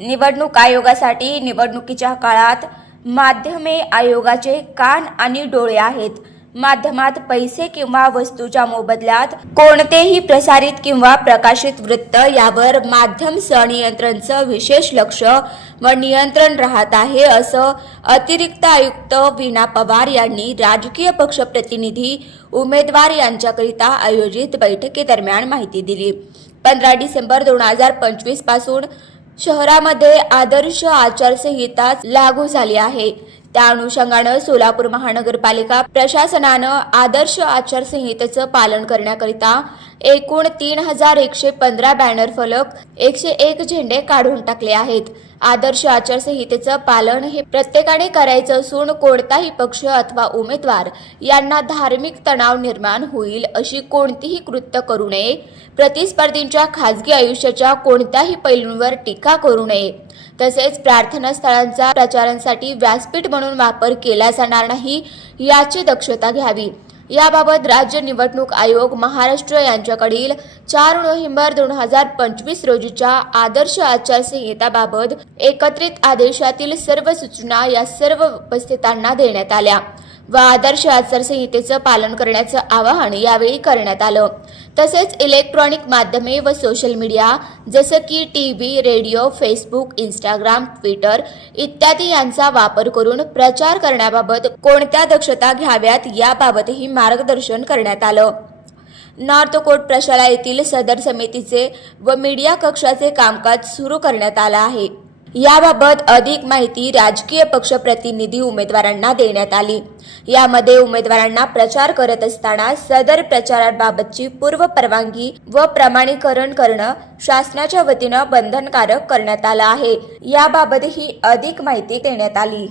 निवडणूक आयोगासाठी निवडणुकीच्या काळात माध्यमे आयोगाचे कान आणि डोळे आहेत. माध्यमात पैसे किंवा वस्तूच्या मोबदल्यात कोणतेही प्रसारित किंवा प्रकाशित वृत्त यावर माध्यम संनियंत्रणचं विशेष लक्ष व नियंत्रण राहत आहे, असं अतिरिक्त आयुक्त वीणा पवार यांनी राजकीय पक्ष प्रतिनिधी उमेदवार यांच्याकरिता आयोजित बैठकीदरम्यान माहिती दिली. 15 डिसेंबर 2025 पासून शहरामध्ये आदर्श आचारसंहिता लागू झाली आहे. त्या अनुषंगानं सोलापूर महानगरपालिका प्रशासनानं आदर्श आचारसंहितेचं पालन करण्याकरिता एकूण 3115 बॅनर फलक, 101 झेंडे काढून टाकले आहेत. आदर्श आचारसंहितेचं पालन हे प्रत्येकाने करायचं असून कोणताही पक्ष अथवा उमेदवार यांना धार्मिक तणाव निर्माण होईल अशी कोणतीही कृत्य करू नये. प्रतिस्पर्धींच्या खाजगी आयुष्याच्या कोणत्याही पैलूंवर टीका करू नये. तसेच प्रार्थना स्थळांचा प्रचारांसाठी व्यासपीठ म्हणून वापर केला जाणार नाही याची दक्षता घ्यावी. याबाबत राज्य निवडणूक आयोग महाराष्ट्र यांच्याकडील 4 नोव्हेंबर 2025 रोजीच्या आदर्श आचारसंहिताबाबत एकत्रित आदेशातील सर्व सूचना या सर्व उपस्थितांना देण्यात आल्या व आदर्श आचारसंहितेचं पालन करण्याचं आवाहन यावेळी करण्यात आलं. तसेच इलेक्ट्रॉनिक माध्यमे व सोशल मीडिया जसं की TV, radio, Facebook, Instagram, Twitter इत्यादी यांचा वापर करून प्रचार करण्याबाबत कोणत्या दक्षता घ्याव्यात याबाबतही मार्गदर्शन करण्यात आलं. नॉर्थ कोर्ट प्रशाला येथील सदर समितीचे व मीडिया कक्षाचे कामकाज सुरू करण्यात आलं आहे. याबाबत अधिक माहिती राजकीय पक्ष प्रतिनिधी उमेदवारांना देण्यात आली. यामध्ये उमेदवारांना प्रचार करत असताना सदर प्रचाराबाबतची पूर्व परवानगी व प्रमाणीकरण करणं शासनाच्या वतीनं बंधनकारक करण्यात आलं आहे. याबाबतही अधिक माहिती देण्यात आली.